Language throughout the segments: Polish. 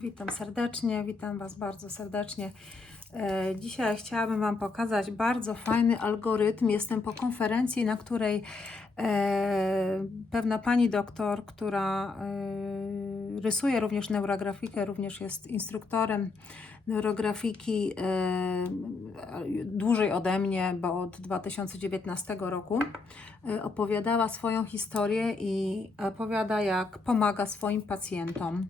Witam serdecznie, witam Was bardzo serdecznie. Dzisiaj chciałabym Wam pokazać bardzo fajny algorytm. Jestem po konferencji, na której pewna pani doktor, która rysuje również neurografikę, również jest instruktorem neurografiki dłużej ode mnie, bo od 2019 roku, opowiadała swoją historię i opowiada, jak pomaga swoim pacjentom.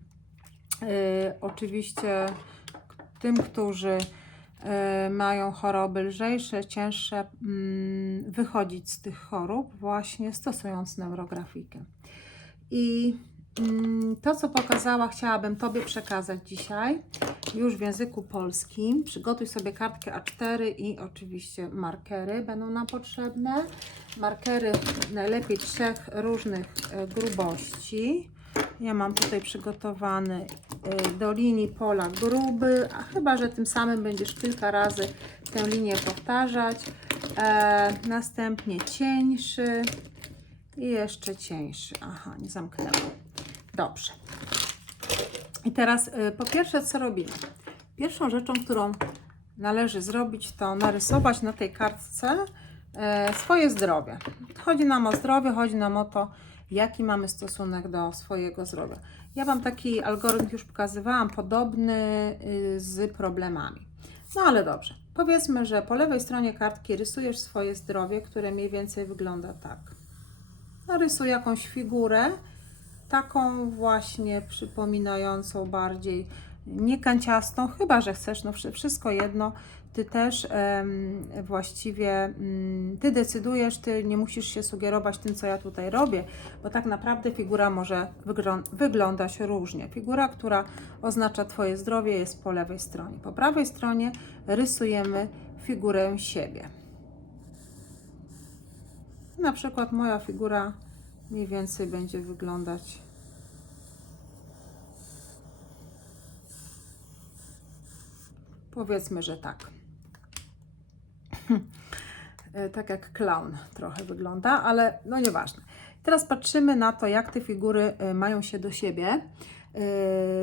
Oczywiście tym, którzy mają choroby lżejsze, cięższe, wychodzić z tych chorób właśnie stosując neurografikę. I to, co pokazała, chciałabym Tobie przekazać dzisiaj już w języku polskim. Przygotuj sobie kartkę A4 i oczywiście markery będą nam potrzebne. Markery najlepiej 3 różnych grubości. Ja mam tutaj przygotowany do linii pola gruby, a chyba że tym samym będziesz kilka razy tę linię powtarzać. Następnie cieńszy i jeszcze cieńszy. Aha, nie zamknęłam. Dobrze. I teraz po pierwsze, co robimy? Pierwszą rzeczą, którą należy zrobić, to narysować na tej kartce swoje zdrowie. Chodzi nam o zdrowie, chodzi nam o to, jaki mamy stosunek do swojego zdrowia. Ja Wam taki algorytm już pokazywałam, podobny z problemami. No ale dobrze. Powiedzmy, że po lewej stronie kartki rysujesz swoje zdrowie, które mniej więcej wygląda tak. Narysuj jakąś figurę, taką właśnie przypominającą bardziej nie kanciastą, chyba że chcesz, no wszystko jedno. Ty też właściwie Ty decydujesz, Ty nie musisz się sugerować tym, co ja tutaj robię, bo tak naprawdę figura może wyglądać różnie. Figura, która oznacza Twoje zdrowie, jest po lewej stronie. Po prawej stronie rysujemy figurę siebie. Na przykład moja figura mniej więcej będzie wyglądać powiedzmy, że tak. Tak jak klaun trochę wygląda, ale no nieważne. Teraz patrzymy na to, jak te figury mają się do siebie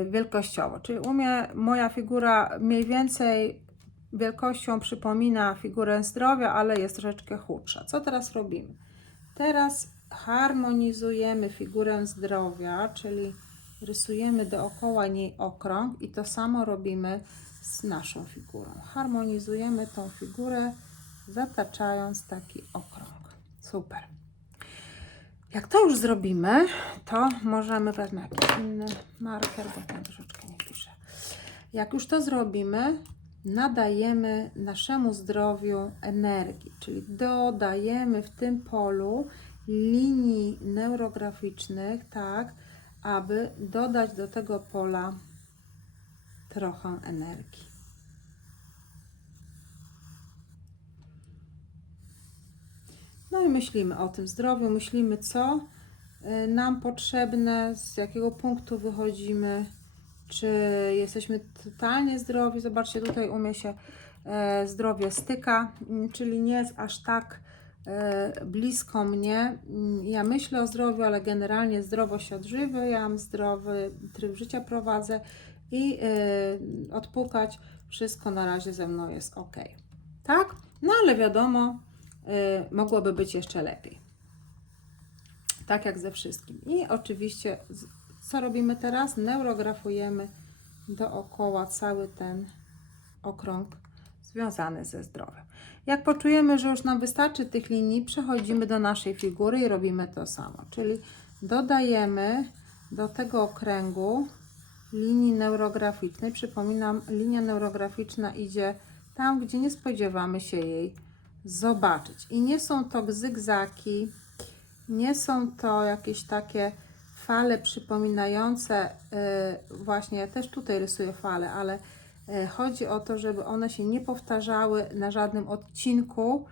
wielkościowo. Czyli moja figura mniej więcej wielkością przypomina figurę zdrowia, ale jest troszeczkę chudsza. Co teraz robimy? Teraz harmonizujemy figurę zdrowia, czyli rysujemy dookoła niej okrąg i to samo robimy z naszą figurą. Harmonizujemy tą figurę, zataczając taki okrąg. Super. Jak to już zrobimy, to możemy, wezmę jakiś inny marker, bo tam troszeczkę nie piszę. Jak już to zrobimy, nadajemy naszemu zdrowiu energii, czyli dodajemy w tym polu linii neurograficznych, tak, aby dodać do tego pola trochę energii. No i myślimy o tym zdrowiu, myślimy, co nam potrzebne, z jakiego punktu wychodzimy, czy jesteśmy totalnie zdrowi. Zobaczcie, tutaj u mnie się zdrowie styka, czyli nie jest aż tak blisko mnie. Ja myślę o zdrowiu, ale generalnie zdrowo się odżywiam, zdrowy tryb życia prowadzę i odpukać wszystko na razie ze mną jest ok. Tak? No ale wiadomo, mogłoby być jeszcze lepiej. Tak jak ze wszystkim. I oczywiście, co robimy teraz? Neurografujemy dookoła cały ten okrąg związany ze zdrowiem. Jak poczujemy, że już nam wystarczy tych linii, przechodzimy do naszej figury i robimy to samo. Czyli dodajemy do tego okręgu linii neurograficznej. Przypominam, linia neurograficzna idzie tam, gdzie nie spodziewamy się jej zobaczyć. I nie są to zygzaki, nie są to jakieś takie fale przypominające, właśnie ja też tutaj rysuję fale, ale chodzi o to, żeby one się nie powtarzały na żadnym odcinku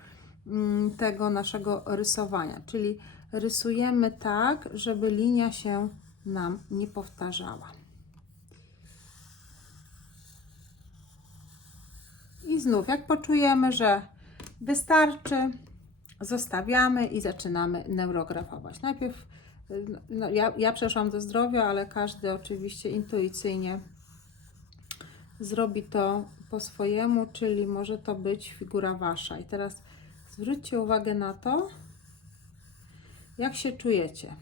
tego naszego rysowania. Czyli rysujemy tak, żeby linia się nam nie powtarzała. I znów, jak poczujemy, że wystarczy, zostawiamy i zaczynamy neurografować. Najpierw No, ja przeszłam do zdrowia, ale każdy oczywiście intuicyjnie zrobi to po swojemu, czyli może to być figura wasza. I teraz zwróćcie uwagę na to, jak się czujecie.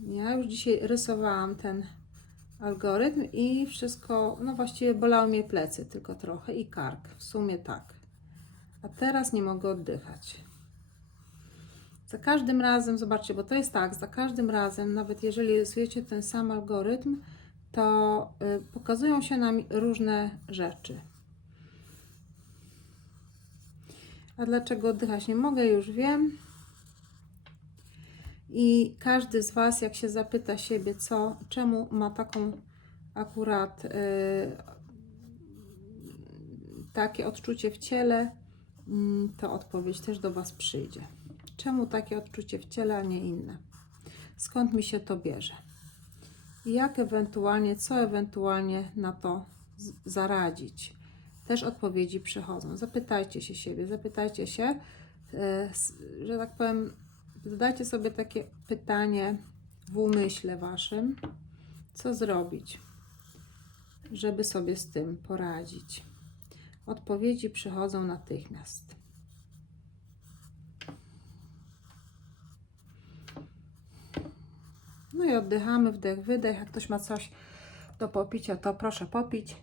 Ja już dzisiaj rysowałam ten algorytm i wszystko, no właściwie bolały mnie plecy tylko trochę i kark, w sumie tak. A teraz nie mogę oddychać. Za każdym razem, zobaczcie, bo to jest tak, za każdym razem, nawet jeżeli rysujecie ten sam algorytm, to pokazują się nam różne rzeczy. A dlaczego oddychać nie mogę, już wiem. I każdy z Was, jak się zapyta siebie, czemu ma taką akurat takie odczucie w ciele, to odpowiedź też do Was przyjdzie. Czemu takie odczucie w ciele, a nie inne? Skąd mi się to bierze? I jak ewentualnie, co ewentualnie na to zaradzić? Też odpowiedzi przychodzą. Zapytajcie się siebie, zapytajcie się, że tak powiem, zadajcie sobie takie pytanie w umyśle Waszym, co zrobić, żeby sobie z tym poradzić. Odpowiedzi przychodzą natychmiast. No i oddychamy, wdech, wydech. Jak ktoś ma coś do popicia, to proszę popić.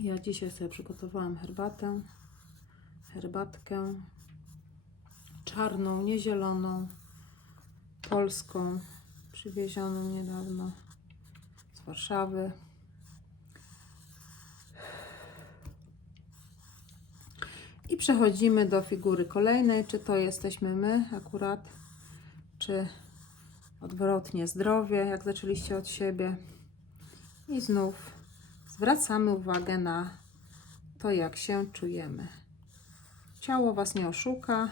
Ja dzisiaj sobie przygotowałam herbatkę czarną, nie zieloną, polską, przywiezioną niedawno z Warszawy. I przechodzimy do figury kolejnej, czy to jesteśmy my akurat, czy odwrotnie zdrowie, jak zaczęliście od siebie. I znów zwracamy uwagę na to, jak się czujemy. Ciało Was nie oszuka,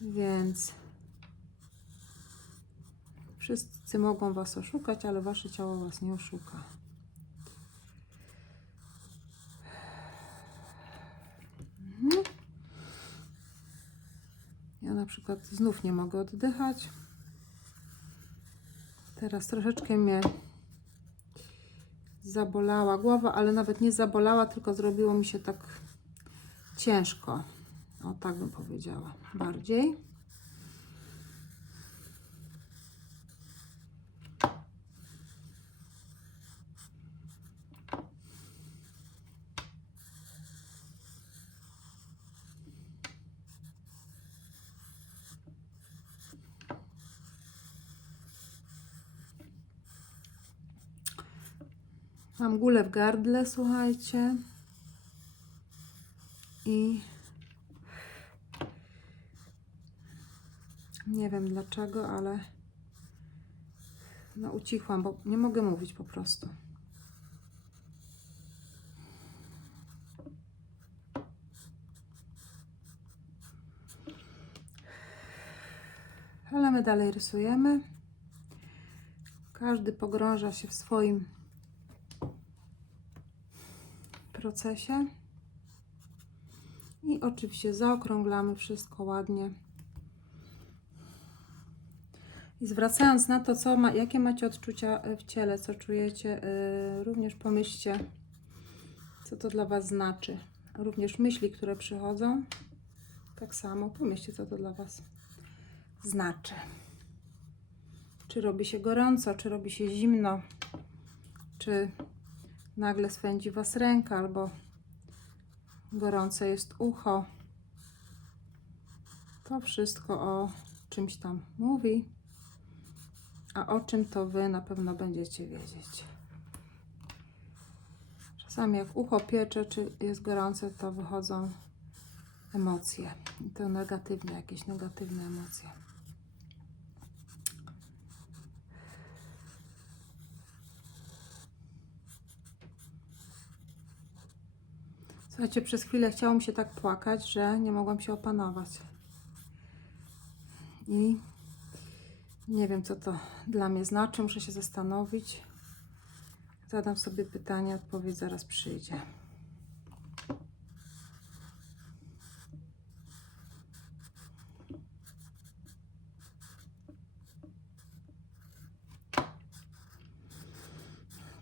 więc wszyscy mogą Was oszukać, ale Wasze ciało Was nie oszuka. Ja na przykład znów nie mogę oddychać. Teraz troszeczkę mnie zabolała głowa, ale nawet nie zabolała, tylko zrobiło mi się tak ciężko. O, tak bym powiedziała. Bardziej. Mam gulę w gardle, słuchajcie. I nie wiem dlaczego, ale no ucichłam, bo nie mogę mówić po prostu. Ale my dalej rysujemy. Każdy pogrąża się w swoim procesie. I oczywiście zaokrąglamy wszystko ładnie. I zwracając na to, jakie macie odczucia w ciele, co czujecie, również pomyślcie, co to dla Was znaczy. Również myśli, które przychodzą, tak samo pomyślcie, co to dla Was znaczy. Czy robi się gorąco, czy robi się zimno, czy nagle swędzi Was ręka, albo gorące jest ucho. To wszystko o czymś tam mówi, a o czym to Wy na pewno będziecie wiedzieć. Czasami jak ucho piecze, czy jest gorące, to wychodzą emocje. I to negatywne, jakieś negatywne emocje. Słuchajcie, przez chwilę chciało mi się tak płakać, że nie mogłam się opanować. I nie wiem, co to dla mnie znaczy. Muszę się zastanowić. Zadam sobie pytanie, odpowiedź zaraz przyjdzie.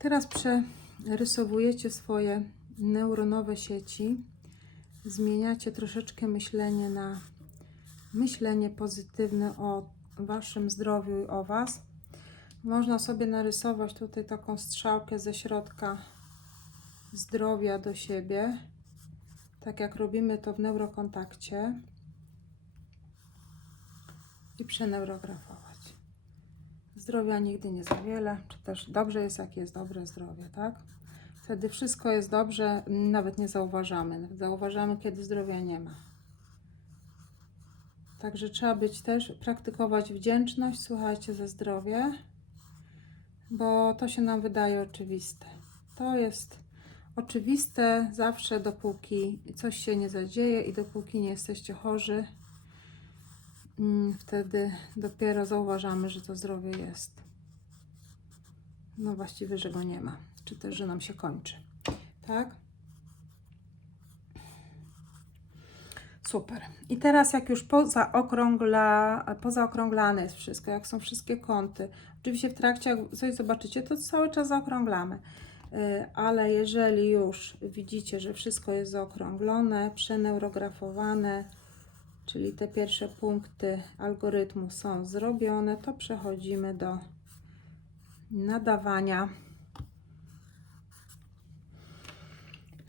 Teraz przerysowujecie swoje neuronowe sieci, zmieniacie troszeczkę myślenie na myślenie pozytywne o Waszym zdrowiu i o Was. Można sobie narysować tutaj taką strzałkę ze środka zdrowia do siebie, tak jak robimy to w neurokontakcie, i przeneurografować. Zdrowia nigdy nie za wiele, czy też dobrze jest, jak jest dobre zdrowie, tak? Wtedy wszystko jest dobrze, nawet nie zauważamy. Nawet zauważamy, kiedy zdrowia nie ma. Także trzeba być też, praktykować wdzięczność, słuchajcie, za zdrowie, bo to się nam wydaje oczywiste. To jest oczywiste zawsze, dopóki coś się nie zadzieje i dopóki nie jesteście chorzy, wtedy dopiero zauważamy, że to zdrowie jest. No właściwie, że go nie ma, czy też, że nam się kończy. Tak? Super. I teraz jak już pozaokrąglane jest wszystko, jak są wszystkie kąty, oczywiście w trakcie jak coś zobaczycie, to cały czas zaokrąglamy, ale jeżeli już widzicie, że wszystko jest zaokrąglone, przeneurografowane, czyli te pierwsze punkty algorytmu są zrobione, to przechodzimy do nadawania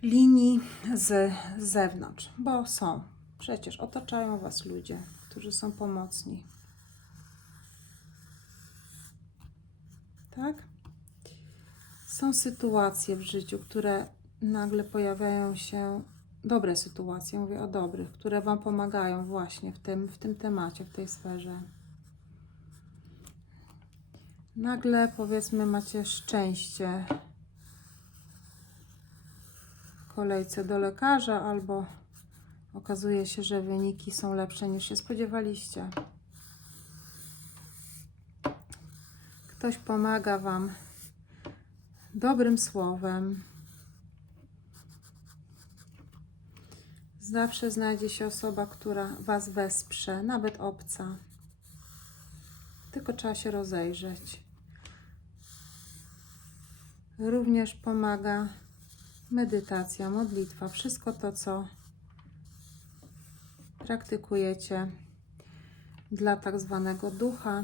linii z zewnątrz, bo są. Przecież otaczają Was ludzie, którzy są pomocni. Tak? Są sytuacje w życiu, które nagle pojawiają się, dobre sytuacje, mówię o dobrych, które Wam pomagają właśnie w tym temacie, w tej sferze. Nagle, powiedzmy, macie szczęście w kolejce do lekarza, albo okazuje się, że wyniki są lepsze niż się spodziewaliście. Ktoś pomaga Wam dobrym słowem. Zawsze znajdzie się osoba, która Was wesprze, nawet obca. Tylko trzeba się rozejrzeć. Również pomaga medytacja, modlitwa, wszystko to, co praktykujecie dla tak zwanego ducha,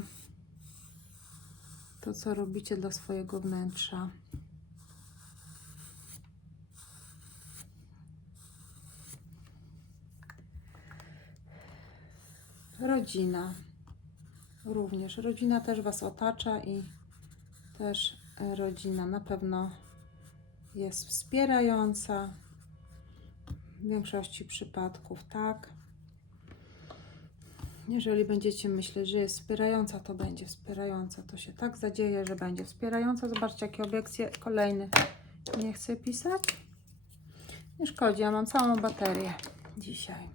to, co robicie dla swojego wnętrza. Rodzina. Również. Rodzina też Was otacza i też rodzina na pewno jest wspierająca. W większości przypadków tak. Jeżeli będziecie myśleć, że jest wspierająca, to będzie wspierająca. To się tak zadzieje, że będzie wspierająca. Zobaczcie, jakie obiekcje. Kolejny nie chcę pisać. Nie szkodzi, ja mam całą baterię dzisiaj.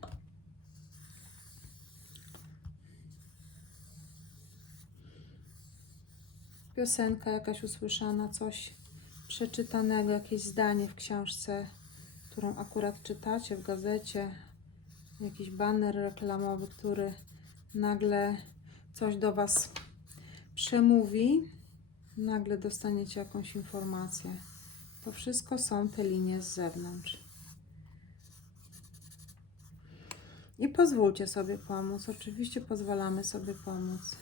Piosenka jakaś usłyszana, coś przeczytanego, jakieś zdanie w książce, którą akurat czytacie, w gazecie, jakiś baner reklamowy, który nagle coś do Was przemówi, nagle dostaniecie jakąś informację. To wszystko są te linie z zewnątrz. I pozwólcie sobie pomóc. Oczywiście pozwalamy sobie pomóc.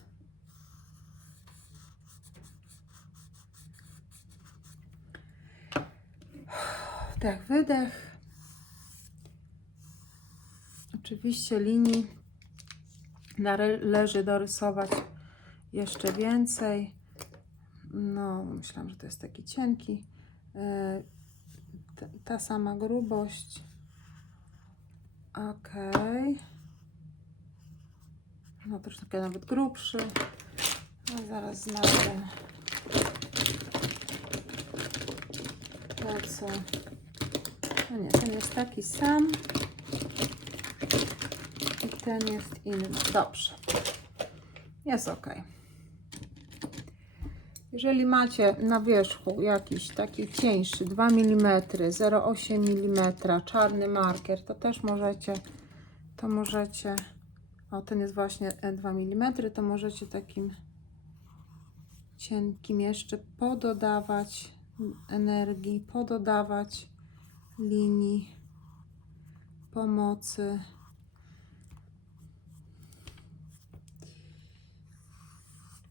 Wdech, wydech. Oczywiście linii należy dorysować jeszcze więcej. No, myślałam, że to jest taki cienki. Ta sama grubość. Ok. No, troszkę nawet grubszy. No, zaraz znajdę to, co... No nie, ten jest taki sam. I ten jest inny. Dobrze. Jest ok. Jeżeli macie na wierzchu jakiś taki cieńszy 2 mm, 0,8 mm, czarny marker, to też możecie, o ten jest właśnie 2 mm, to możecie takim cienkim jeszcze pododawać energii, pododawać linii pomocy.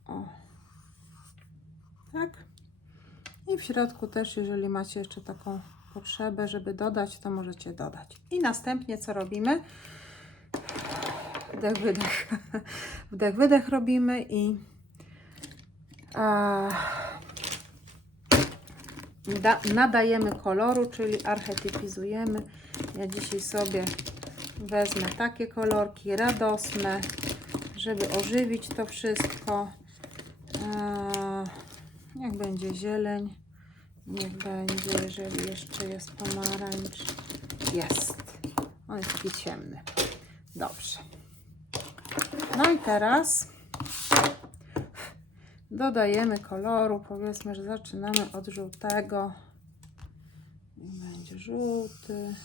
O, tak. I w środku też, jeżeli macie jeszcze taką potrzebę, żeby dodać, to możecie dodać. I następnie co robimy? Wdech, wydech. Wdech, wydech robimy i nadajemy koloru, czyli archetypizujemy. Ja dzisiaj sobie wezmę takie kolorki radosne, żeby ożywić to wszystko. Niech będzie zieleń, niech będzie, jeżeli jeszcze jest pomarańcz. Jest. On jest taki ciemny. Dobrze. No i teraz dodajemy koloru. Powiedzmy, że zaczynamy od żółtego. Będzie żółty.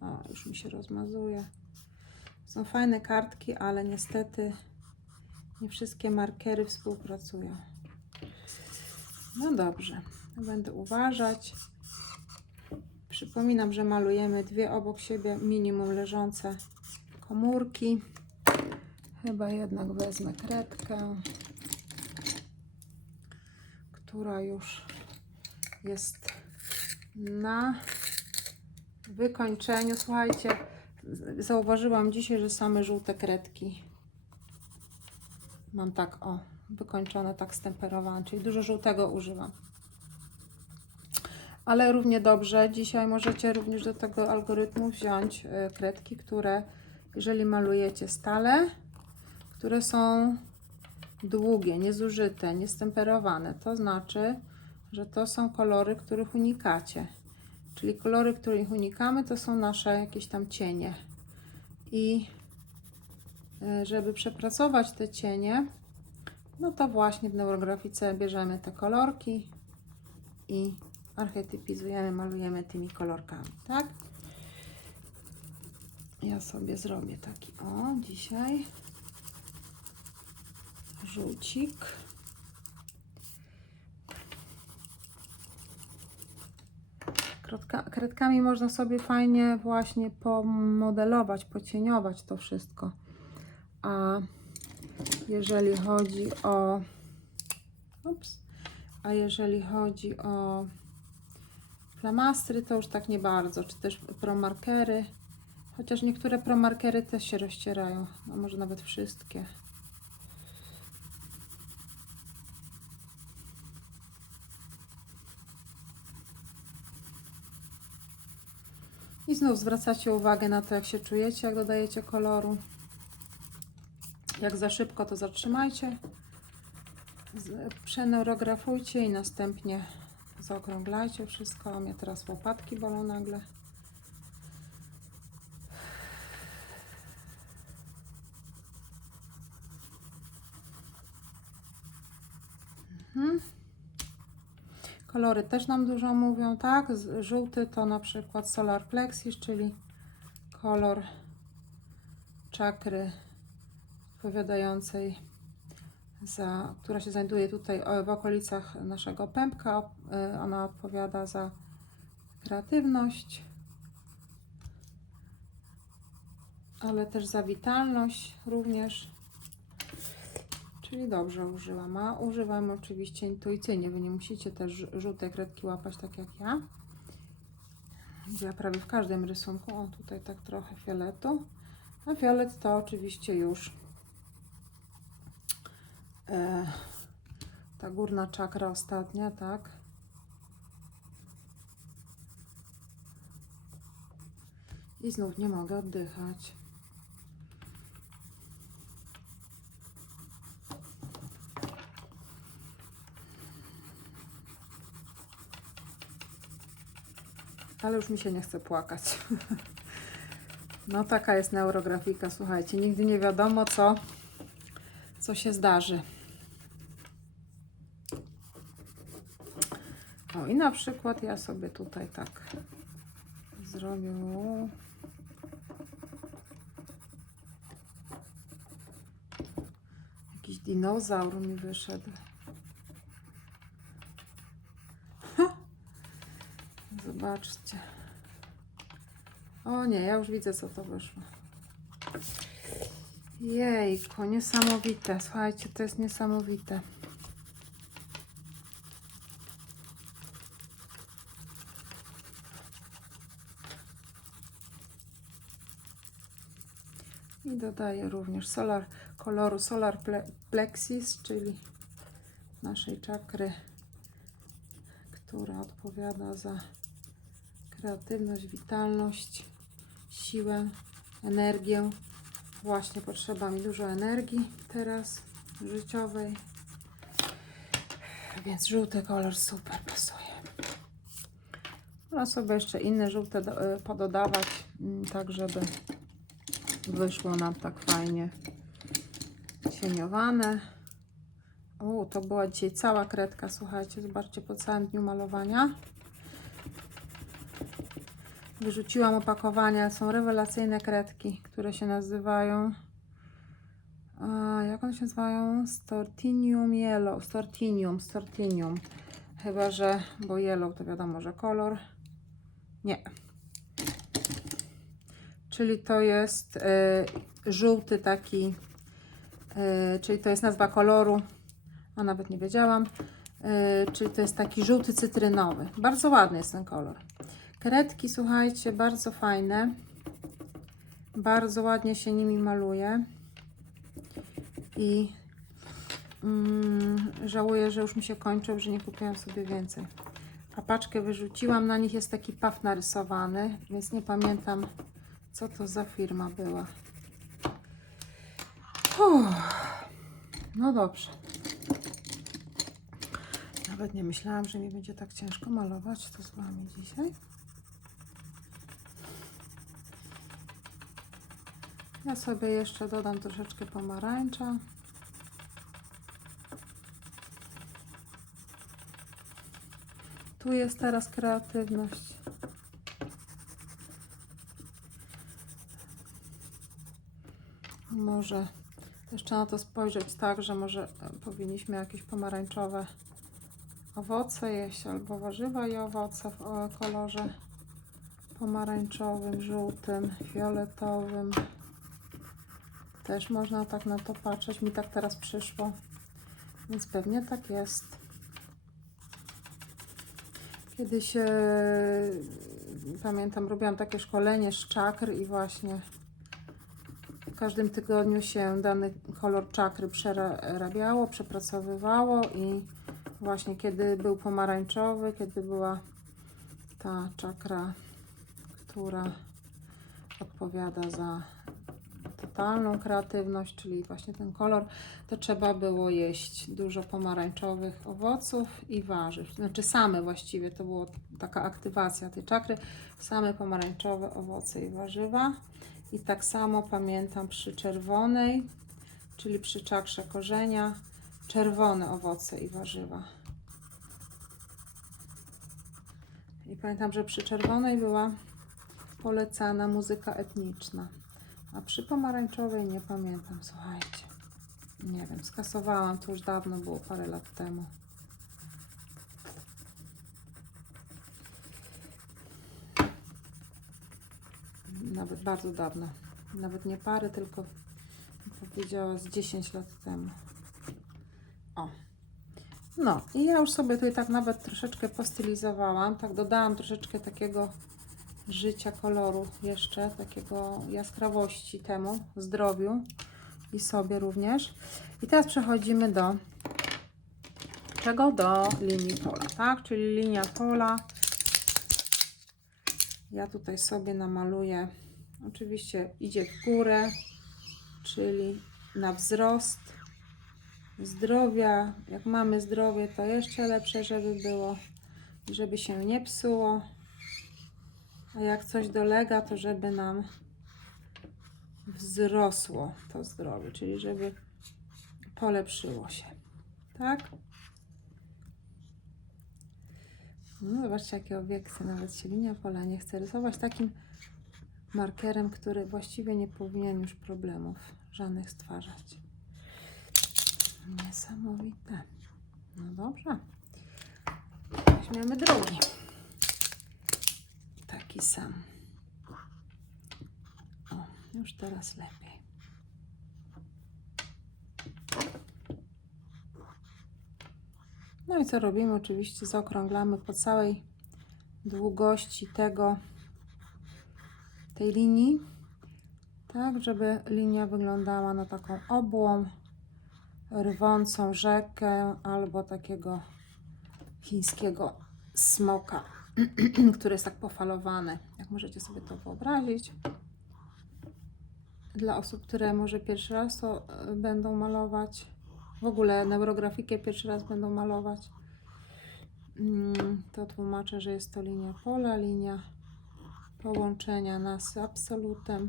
O, już mi się rozmazuje. Są fajne kartki, ale niestety nie wszystkie markery współpracują. No dobrze, będę uważać. Przypominam, że malujemy dwie obok siebie minimum leżące komórki. Chyba jednak wezmę kredkę, która już jest na wykończeniu. Słuchajcie, zauważyłam dzisiaj, że same żółte kredki mam tak wykończone, tak stemperowane, czyli dużo żółtego używam. Ale równie dobrze dzisiaj możecie również do tego algorytmu wziąć kredki, które, jeżeli malujecie stale, które są długie, niezużyte, niestemperowane, to znaczy, że to są kolory, których unikacie. Czyli kolory, których unikamy, to są nasze jakieś tam cienie. I żeby przepracować te cienie, no to właśnie w neurografice bierzemy te kolorki i archetypizujemy, malujemy tymi kolorkami, tak? Ja sobie zrobię taki, dzisiaj żółcik. Kredkami można sobie fajnie właśnie pomodelować, pocieniować to wszystko. A jeżeli chodzi o flamastry, to już tak nie bardzo, czy też promarkery, chociaż niektóre promarkery też się rozcierają, a może nawet wszystkie. I znów zwracacie uwagę na to, jak się czujecie, jak dodajecie koloru. Jak za szybko, to zatrzymajcie, przeneurografujcie i następnie zaokrąglajcie wszystko. Mnie teraz łopatki bolą nagle. Kolory też nam dużo mówią, tak? Żółty to na przykład Solar Plexus, czyli kolor czakry odpowiadającej która się znajduje tutaj w okolicach naszego pępka. Ona odpowiada za kreatywność, ale też za witalność również. Czyli dobrze użyłam, a używam oczywiście intuicyjnie. Wy nie musicie też żółte kredki łapać tak jak ja. Ja prawie w każdym rysunku, tutaj tak trochę fioletu, a fiolet to oczywiście już ta górna czakra ostatnia, tak? I znów nie mogę oddychać. Ale już mi się nie chce płakać. No taka jest neurografika, słuchajcie. Nigdy nie wiadomo, co się zdarzy. I na przykład ja sobie tutaj tak zrobię. Jakiś dinozaur mi wyszedł. Zobaczcie. O nie, ja już widzę, co to wyszło. Jejku, niesamowite. Słuchajcie, to jest niesamowite. I dodaję również koloru Solar Plexus, czyli naszej czakry, która odpowiada za kreatywność, witalność, siłę, energię. Właśnie potrzeba mi dużo energii teraz życiowej, więc żółty kolor super pasuje. Można sobie jeszcze inne żółte pododawać, tak żeby wyszło nam tak fajnie cieniowane. To była dzisiaj cała kredka, słuchajcie, zobaczcie, po całym dniu malowania. Wyrzuciłam opakowania, są rewelacyjne kredki, które się nazywają, jak one się nazywają? Stortinium Yellow, Stortinium. Chyba że, bo yellow to wiadomo, że kolor. Nie. Czyli to jest żółty taki, czyli to jest nazwa koloru, a nawet nie wiedziałam. Czyli to jest taki żółty cytrynowy. Bardzo ładny jest ten kolor. Kredki, słuchajcie, bardzo fajne. Bardzo ładnie się nimi maluje. I żałuję, że już mi się kończą, że nie kupiłam sobie więcej. A paczkę wyrzuciłam, na nich jest taki paw narysowany, więc nie pamiętam, co to za firma była. No dobrze. Nawet nie myślałam, że mi będzie tak ciężko malować to z Wami dzisiaj. Ja sobie jeszcze dodam troszeczkę pomarańcza. Tu jest teraz kreatywność. Może jeszcze na to spojrzeć tak, że może powinniśmy jakieś pomarańczowe owoce jeść, albo warzywa i owoce w kolorze pomarańczowym, żółtym, fioletowym. Też można tak na to patrzeć. Mi tak teraz przyszło, więc pewnie tak jest. Kiedyś pamiętam, robiłam takie szkolenie z czakr i właśnie w każdym tygodniu się dany kolor czakry przerabiało, przepracowywało i właśnie kiedy był pomarańczowy, kiedy była ta czakra, która odpowiada za totalną kreatywność, czyli właśnie ten kolor, to trzeba było jeść dużo pomarańczowych owoców i warzyw. Znaczy same właściwie, to była taka aktywacja tej czakry, same pomarańczowe owoce i warzywa. I tak samo pamiętam przy czerwonej, czyli przy czakrze korzenia, czerwone owoce i warzywa. I pamiętam, że przy czerwonej była polecana muzyka etniczna. A przy pomarańczowej nie pamiętam, słuchajcie. Nie wiem, skasowałam, to już dawno było, parę lat temu. Nawet bardzo dawno. Nawet nie parę, tylko powiedziała z 10 lat temu. O. No i ja już sobie tutaj tak nawet troszeczkę postylizowałam. Tak dodałam troszeczkę takiego życia, koloru jeszcze, takiego jaskrawości temu, zdrowiu i sobie również. I teraz przechodzimy do czego? Do linii pola, tak? Czyli linia pola. Ja tutaj sobie namaluję, oczywiście idzie w górę, czyli na wzrost zdrowia. Jak mamy zdrowie, to jeszcze lepsze, żeby było, żeby się nie psuło. A jak coś dolega, to żeby nam wzrosło to zdrowie, czyli żeby polepszyło się, tak? No zobaczcie, jakie obiekty, nawet się linia pola nie chce rysować takim markerem, który właściwie nie powinien już problemów żadnych stwarzać. Niesamowite. No dobrze. Weźmiemy drugi. taki sam. O, już teraz lepiej. No i co robimy? Oczywiście zaokrąglamy po całej długości tej linii, tak żeby linia wyglądała na taką obłą, rwącą rzekę albo takiego chińskiego smoka, który jest tak pofalowany, jak możecie sobie to wyobrazić. Dla osób, które może pierwszy raz to będą malować, w ogóle neurografikę pierwszy raz będą malować, to tłumaczę, że jest to linia pola, linia połączenia nas z absolutem,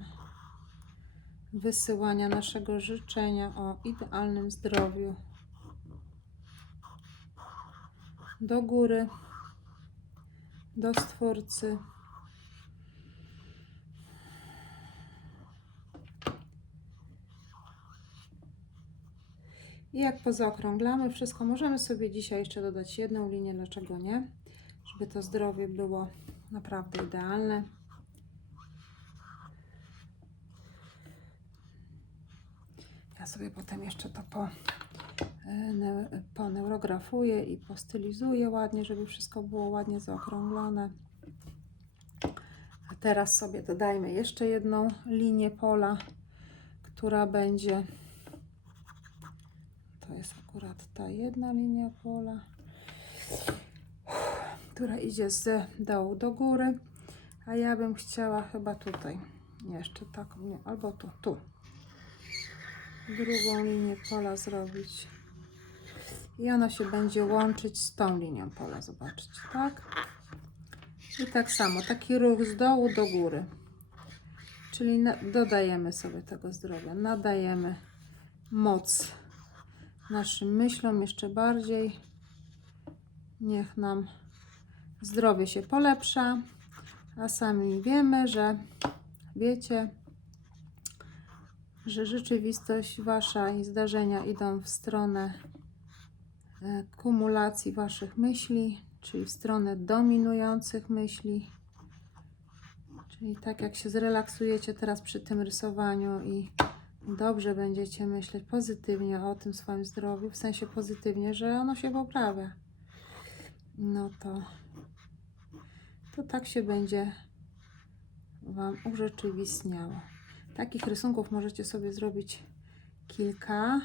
wysyłania naszego życzenia o idealnym zdrowiu do góry, do Stwórcy. I jak pozaokrąglamy wszystko, możemy sobie dzisiaj jeszcze dodać jedną linię, dlaczego nie? Żeby to zdrowie było naprawdę idealne. Ja sobie potem jeszcze to poneurografuję i postylizuję ładnie, żeby wszystko było ładnie zaokrąglone. A teraz sobie dodajmy jeszcze jedną linię pola, która będzie, to jest akurat ta jedna linia pola, która idzie z dołu do góry, a ja bym chciała chyba tutaj jeszcze taką, nie, albo tu drugą linię pola zrobić i ona się będzie łączyć z tą linią pola, zobaczcie, tak? I tak samo, taki ruch z dołu do góry, czyli dodajemy sobie tego zdrowia, nadajemy moc naszym myślom jeszcze bardziej, niech nam zdrowie się polepsza, a sami wiemy, że wiecie, że rzeczywistość wasza i zdarzenia idą w stronę kumulacji waszych myśli, czyli w stronę dominujących myśli. Czyli tak jak się zrelaksujecie teraz przy tym rysowaniu i dobrze będziecie myśleć pozytywnie o tym swoim zdrowiu, w sensie pozytywnie, że ono się poprawia, no to tak się będzie wam urzeczywistniało. Takich rysunków możecie sobie zrobić kilka,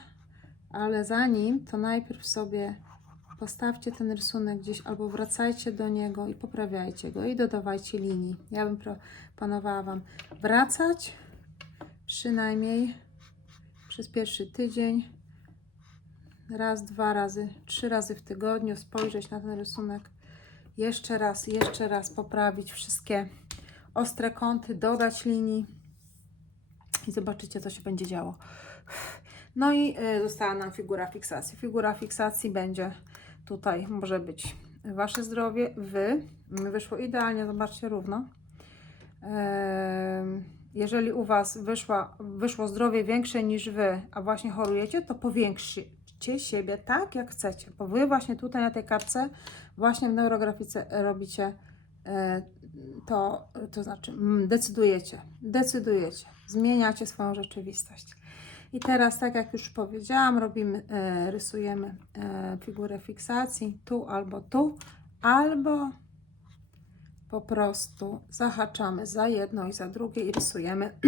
ale zanim, to najpierw sobie postawcie ten rysunek gdzieś albo wracajcie do niego i poprawiajcie go i dodawajcie linii. Ja bym proponowała wam wracać przynajmniej przez pierwszy tydzień, raz, 2 razy, 3 razy w tygodniu, spojrzeć na ten rysunek jeszcze raz poprawić wszystkie ostre kąty, dodać linii i zobaczycie, co się będzie działo. No i została nam figura fiksacji. Figura fiksacji będzie tutaj, może być wasze zdrowie, wyszło idealnie, zobaczcie, równo. Jeżeli u was wyszło zdrowie większe niż wy, a właśnie chorujecie, to powiększcie siebie tak, jak chcecie, bo wy właśnie tutaj na tej kartce, właśnie w neurografice robicie to znaczy decydujecie, zmieniacie swoją rzeczywistość. I teraz, tak jak już powiedziałam, rysujemy figurę fiksacji tu, albo po prostu zahaczamy za jedno i za drugie i rysujemy.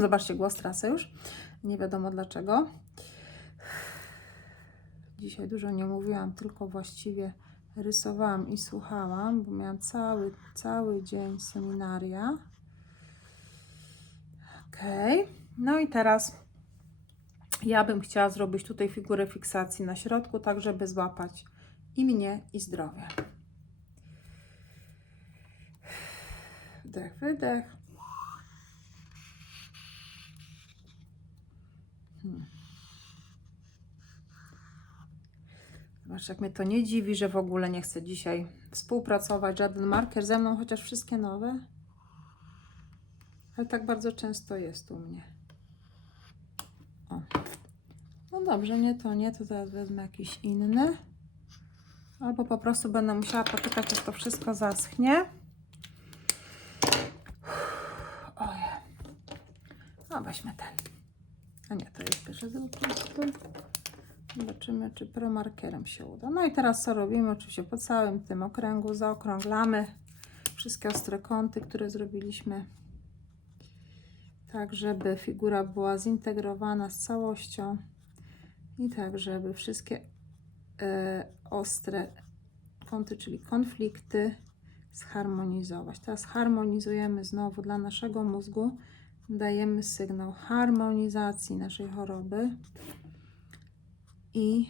Zobaczcie, głos tracę już, nie wiadomo dlaczego. Dzisiaj dużo nie mówiłam, tylko właściwie rysowałam i słuchałam, bo miałam cały dzień seminaria. Ok, no i teraz ja bym chciała zrobić tutaj figurę fiksacji na środku, tak żeby złapać i mnie, i zdrowie. Wdech, wydech. Zobaczcie, jak mnie to nie dziwi, że w ogóle nie chcę dzisiaj współpracować, żaden marker ze mną, chociaż wszystkie nowe. Ale tak bardzo często jest u mnie. O. No dobrze, nie, to teraz wezmę jakiś inny. Albo po prostu będę musiała poczekać, aż to wszystko zaschnie. A weźmy ten. A nie, to jest pierwszy z drugiej. Zobaczymy, czy promarkerem się uda. No i teraz co robimy? Oczywiście po całym tym okręgu zaokrąglamy wszystkie ostre kąty, które zrobiliśmy, tak żeby figura była zintegrowana z całością i tak żeby wszystkie ostre kąty, czyli konflikty, zharmonizować. Teraz harmonizujemy znowu dla naszego mózgu, dajemy sygnał harmonizacji naszej choroby i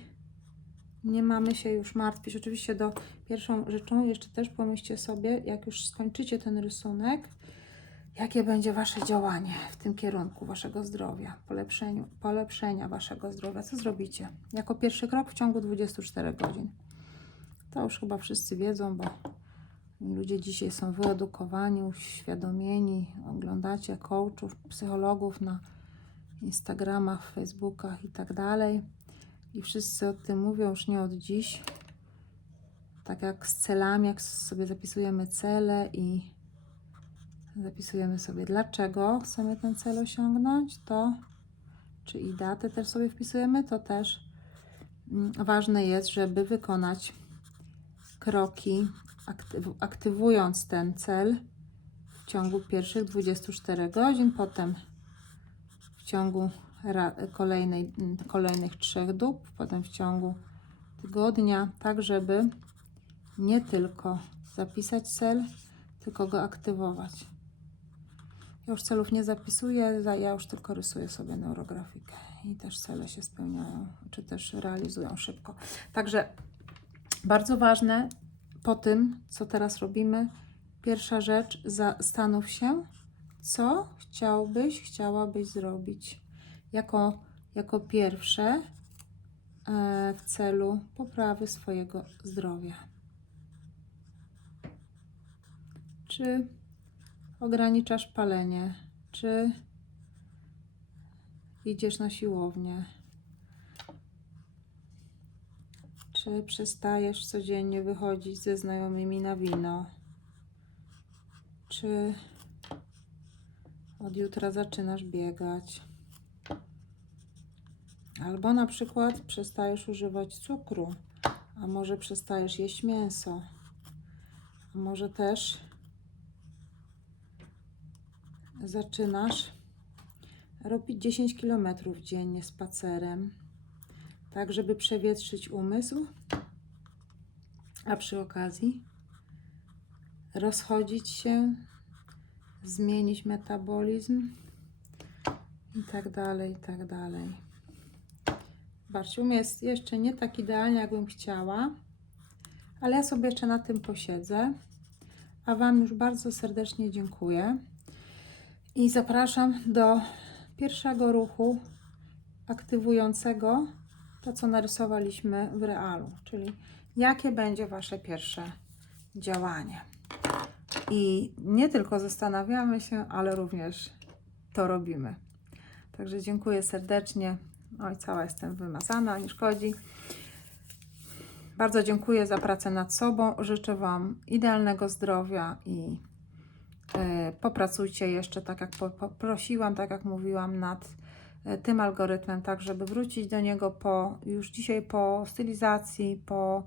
nie mamy się już martwić. Oczywiście pierwszą rzeczą jeszcze też pomyślcie sobie, jak już skończycie ten rysunek, jakie będzie Wasze działanie w tym kierunku Waszego zdrowia, polepszenia Waszego zdrowia. Co zrobicie? Jako pierwszy krok w ciągu 24 godzin. To już chyba wszyscy wiedzą, bo ludzie dzisiaj są wyedukowani, uświadomieni. Oglądacie coachów, psychologów na Instagramach, Facebookach i tak dalej. I wszyscy o tym mówią już nie od dziś. Tak jak z celami, jak sobie zapisujemy cele i zapisujemy sobie, dlaczego chcemy ten cel osiągnąć, to czy i datę też sobie wpisujemy, to też ważne jest, żeby wykonać kroki, aktywując ten cel w ciągu pierwszych 24 godzin, potem w ciągu kolejnych 3 dób, potem w ciągu tygodnia, tak żeby nie tylko zapisać cel, tylko go aktywować. Ja już celów nie zapisuję, ja już tylko rysuję sobie neurografikę i też cele się spełniają, czy też realizują szybko. Także bardzo ważne po tym, co teraz robimy, pierwsza rzecz, zastanów się, co chciałabyś zrobić jako pierwsze w celu poprawy swojego zdrowia. Czy ograniczasz palenie? Czy idziesz na siłownię? Czy przestajesz codziennie wychodzić ze znajomymi na wino? Czy od jutra zaczynasz biegać? Albo na przykład przestajesz używać cukru, a może przestajesz jeść mięso, a może też zaczynasz robić 10 km dziennie spacerem, tak żeby przewietrzyć umysł, a przy okazji rozchodzić się, zmienić metabolizm i tak dalej, i tak dalej. Zobaczcie, u mnie jest jeszcze nie tak idealnie, jakbym chciała, ale ja sobie jeszcze na tym posiedzę, a Wam już bardzo serdecznie dziękuję i zapraszam do pierwszego ruchu aktywującego to, co narysowaliśmy w realu, czyli jakie będzie Wasze pierwsze działanie. I nie tylko zastanawiamy się, ale również to robimy. Także dziękuję serdecznie. Oj, cała jestem wymazana, nie szkodzi. Bardzo dziękuję za pracę nad sobą. Życzę Wam idealnego zdrowia i popracujcie jeszcze, tak jak poprosiłam, tak jak mówiłam, nad tym algorytmem, tak żeby wrócić do niego już dzisiaj po stylizacji, po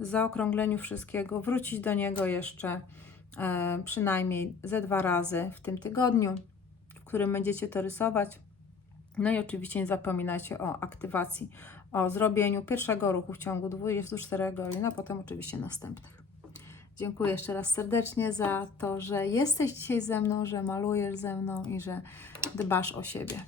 zaokrągleniu wszystkiego, wrócić do niego jeszcze przynajmniej ze 2 razy w tym tygodniu, w którym będziecie to rysować. No i oczywiście nie zapominajcie o aktywacji, o zrobieniu pierwszego ruchu w ciągu 24 godzin, a potem oczywiście następnych. Dziękuję jeszcze raz serdecznie za to, że jesteś dzisiaj ze mną, że malujesz ze mną i że dbasz o siebie.